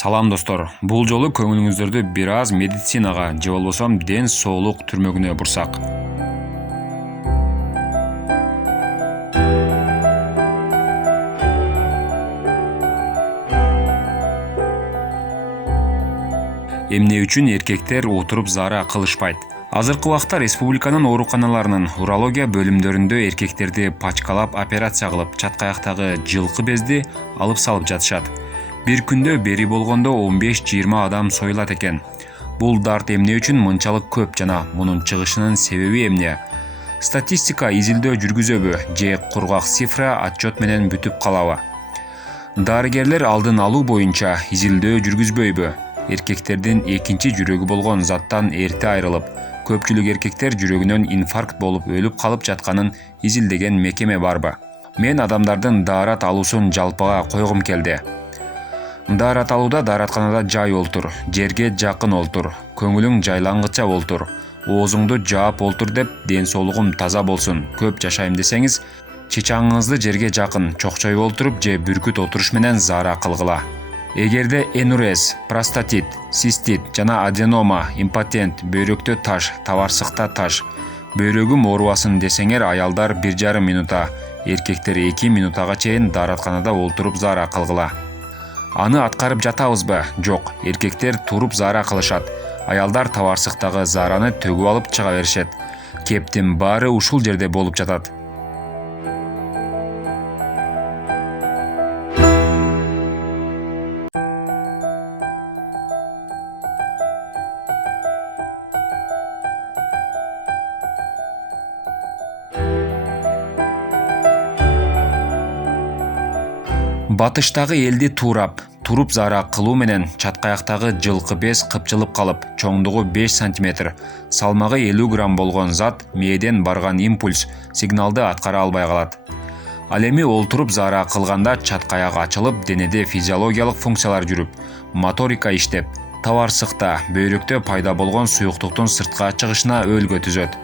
Салам достор, бул жолу көңүлүңүздөрдү бир аз медицинага же болбосо ден соолук түрмөгүнө бурсак. Эмне үчүн эркектер отуруп заара кылышпайт? Азыркы убакта республиканын ооруканаларынын урология бөлүмдөрүндө эркектерди пачкалап операция кылып, чаткаяктагы жылкы безди алып салып жатышат. Бир күндө бери болгондо 15-20 адам союлат экен. Бул дарт эмне үчүн мынчалык көп жана мунун чыгышынын себеби эмне? Статистика изилдөө жүргүзөбү же кургак цифра отчет менен бүтүп калабы? Дарыгерлер алдын алуу боюнча изилдөө жүргүзбөйбү? Эркектердин экинчи жүрөгү болгон заттан эрте айрылып, көпчүлүк эркектер жүрөгүнөн инфаркт болуп өлүп калып жатканын изилдеген мекеме барбы? Мен адамдардын даарат алуусун жалпыга койгум келди. Даарат алууда дааратканада жай олтур, жерге жакын олтур, көңүлүң жайлангыча олтур, оозуңду жаап олтур деп ден соолугум таза болсун, көп жашайм десеңиз, чычаңыңызды жерге жакын чокчоюп олтуруп же бүркүт отуруш менен заара кылгыла. Эгерде энурез, простатит, цистит жана аденома, импотент, бөйрөктө таш, табарсыкта таш, бөйрөгүм оорубасын десеңер, аялдар 1,5 минута, эркектер 2 минутага чейин дааратканада олтуруп заара кылгыла. Аны аткарып жатабызбы? Жок, эркектер туруп заара кылышат. Аялдар табарсыктагы заараны төгүп алып чыга беришет. Кептин баары ушул жерде болуп жатат. Батыштагы элди туруп заара кылуу менен чаткаяктагы жылкы без кыпчылып калып, чоңдугу 5 см, салмагы 50 грамм болгон зат мээден барган импульс сигналды аткара албай калат. Ал эми олтуруп заара кылганда чаткаяк ачылып, денеде физиологиялык функциялар жүрүп, моторика иштеп, табарсыкта, бөйрөктө пайда болгон суюктуктун сыртка чыгышына өөлгө түзөт.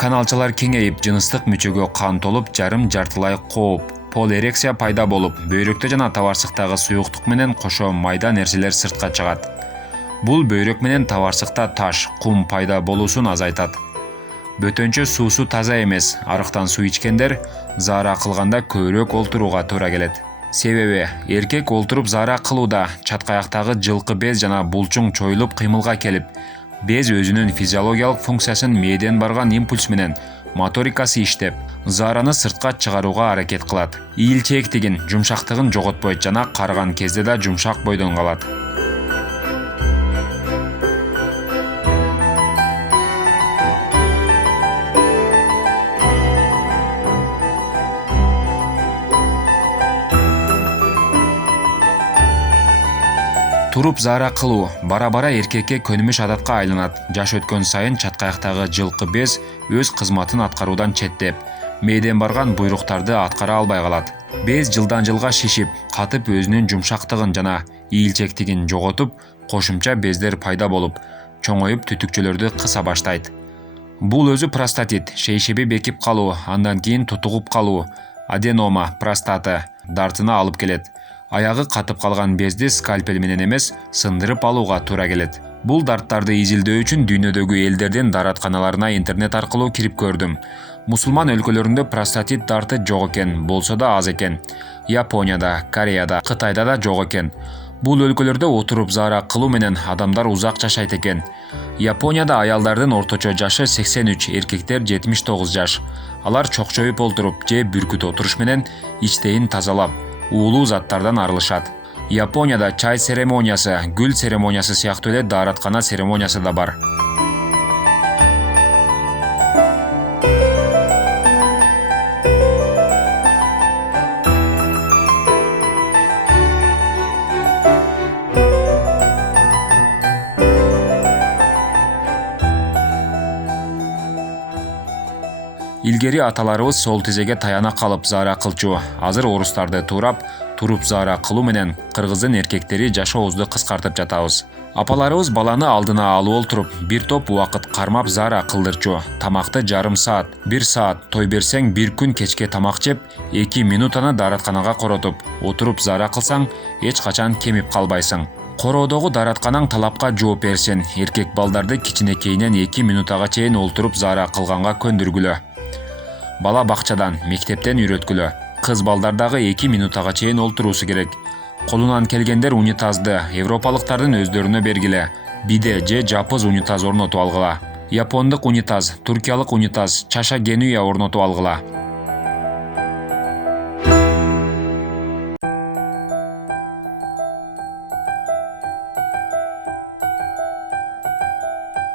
Каналчалар кеңейип, жыныстык мүчөгө кан толуп, жарым-жартылай кооп, полиэрексия пайда болуп, бөйрөктө жана табарсыктагы суюктук менен кошо майда нерселер сыртка чыгат. Бул бөйрөк менен табарсыкта таш, кум пайда болуусун азайтат. Бөтөнчө суусу таза эмес, арыктан суу ичкендер заара кылганда көбүрөөк олтурууга туура келет. Себеби эркек олтуруп заара кылууда чаткаяктагы жылкы без жана булчуң чоюлуп кыймылга келип, без өзүнүн физиологиялык функциясын мээден барган импульс менен моторикасы иштеп, заараны сыртка чыгарууга аракет кылат. Ийилчээктигин, жумшактыгын жоготпойт жана карыган кезде да жумшак бойдон калат. Туруп заара кылуу бара-бара эркекке көнүмүш адатка айланат. Жаш өткөн сайын чаткаяктагы жылкы без өз кызматын аткаруудан четтеп, мээден барган буйруктарды аткара албай калат. Без жылдан жылга шишип, катып өзүнүн жумшактыгын жана ийилчектигин жоготуп, кошумча бездер пайда болуп, чоңоюп түтүкчөлөрдү кыса баштайт. Бул өзү простатит, шейшеби бекип калуу, андан кийин тутугуп калуу, аденома, простата дартына алып келет. Аягы катып калган безди скальпель менен эмес, сындырып алууга туура келет. Бул дарттарды изилдөө үчүн дүйнөдөгү элдердин дааратканаларына интернет аркылуу кирип көрдүм. Мусулман өлкөлөрүндө простатит дарты жок экен, болсо да аз экен. Японияда, Кореяда, Кытайда да жок экен. Бул өлкөлөрдө отуруп заара кылуу менен адамдар узак жашайт экен. Японияда аялдардын орточо жашы 83, эркектер 79 жаш. Алар чокчоюп олтуруп же бүркүт отуруш менен ичтейин тазалап, уулуу заттардан арылышат. Японияда чай церемониясы, гүл церемониясы сыяктуу эле даараткана церемониясы да бар. Илгери аталарыбыз сол тизеге таяна калып заара кылчу. Азыр орустарды туруп заара кылуу менен кыргыздын эркектери жашообузду кыскартып жатабыз. Апаларыбыз баланы алдына алып олтуруп, бир топ убакыт кармап заара кылдырчу. Тамакты жарым саат, 1 саат, той берсең 1 күн кечке тамак жеп, 2 минутаны дааратканага коротуп, отуруп заара кылсаң, эч качан кемип калбайсың. Короодогу дааратканаң талапка жооп берсин. Эркек балдарды кичинекейинен 2 минутага чейин олтуруп заара кылганга көндүргүлө. Бала бакчадан, мектептен үйрөткүлө. Кыз балдар дагы 2 минутага чейин олтуруусу керек. Колунан келгендер унитазды европалыктардын өздөрүнө бергиле. Биде же жапыз унитаз орнотуп алгыла. Япондук унитаз, туркиялык унитаз, чаша генуя орнотуп алгыла.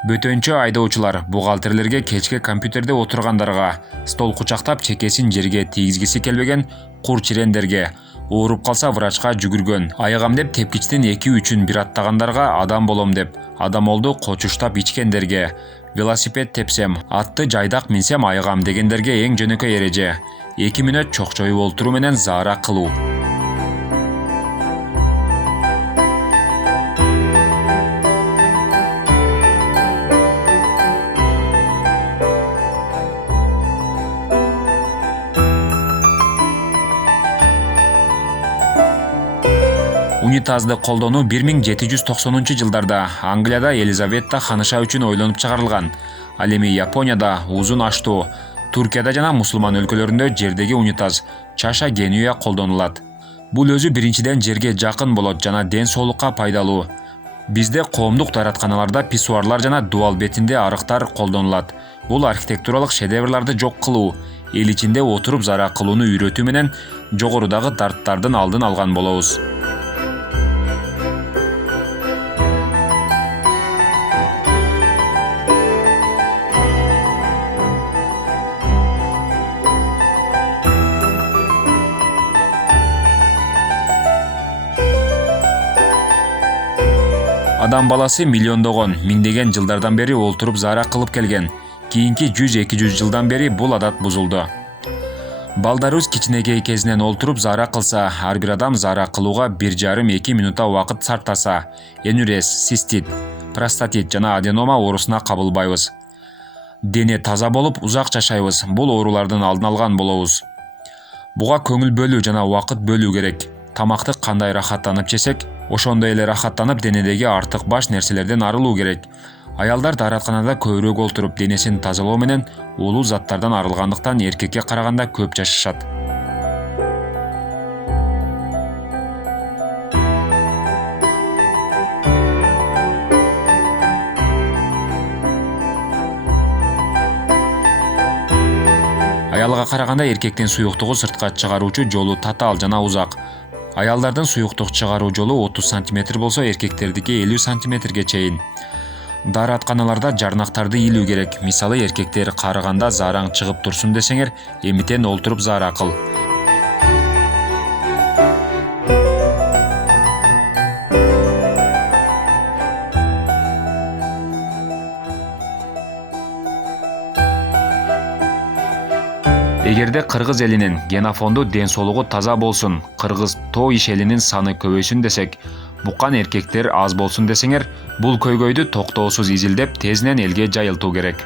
Бөтөнчө айдоочулар бухгалтерлерге кечке компьютерде отургандарга, стол кучактап чекесин жерге тийгизгиси келбеген кур-чирендерге, ооруп калса врачка жүгүргөн, айыгам деп тепкичтин 2-3-ün бир аттагандарга, адам болом деп адамолду кочуштап ичкендерге, велосипед тепсем, атты жайдак минсем айыгам дегендерге эң жөнөкөй эреже: 2 мүнөт чокчоюп олтуруу менен заара кылуу. Унитазды колдонуу 1790-жылдарда Англияда Елизавета ханыша үчүн ойлонуп чыгарылган. Ал эми Японияда узун аштуу, Туркияда жана мусулман өлкөлөрүндө жердеги унитаз чаша генуя колдонулат. Бул өзү биринчиден жерге жакын болот жана ден соолукка пайдалуу. Бизде коомдук дааратканаларда писсуарлар жана дубал бетинде арыктар колдонулат. Бул архитектуралык шедеврларды жок кылуу, эл ичинде отуруп заара кылууну үйрөтүү менен жогорудагы дарттардын алдын алган болобуз. Адам баласы миллиондогон, миңдеген жылдардан бери олтуруп заара кылып келген. Кийинки 100-200 жылдан бери бул адат бузулду. Балдарыбыз кичинекей кезинен олтуруп заара кылса, ар бир адам заара кылууга 1,5-2 минутта убакыт сарптаса, энурез, цистит, простатит жана аденома оорусуна кабылбайбыз. Дене таза болуп узак жашайбыз. Бул оорулардын алдын алган болобуз. Буга көңүл бөлүү жана убакыт бөлүү керек. Тамакты кандай рахаттанып жесек, ошондой эле рахаттанып денедеги артык баш нерселерден арылуу керек. Аялдар дааратканада көбүрөөк олтуруп денесин тазалоо менен улуу заттардан арылгандыктан эркекке караганда көп жашашат. Аялга караганда эркектин суюктугу сыртка чыгаруучу жолу татаал жана узак. Аялдардын суюктук чыгаруу жолу 30 см болсо, эркектердики 50 см чейин. Дааратканаларда жарнактарды илүү керек. Мисалы, эркектер карыганда заараң чыгып турсун десеңер, эмитен олтуруп заара кыл. Эгерде кыргыз элинин генофонду ден соолугу таза болсун, кыргыз тоо иш элинин саны көбөйсүн десек, буккан эркектер аз болсун десеңер, бул көйгөйдү токтоосуз изилдеп, тезинен элге жайылтуу керек.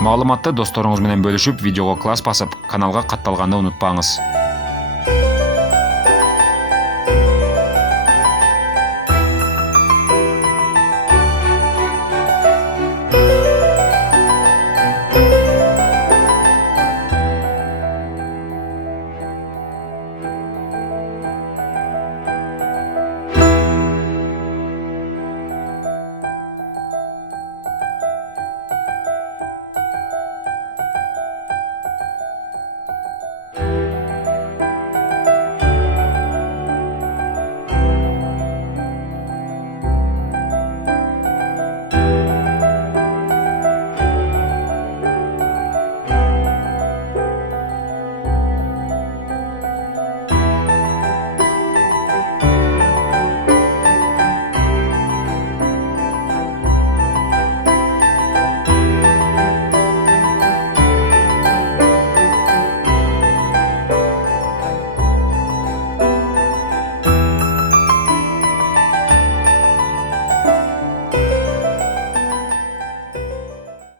Маалыматты досторуңуз менен бөлүшүп, видеого класс басып, каналга катталганды унутпаңыз.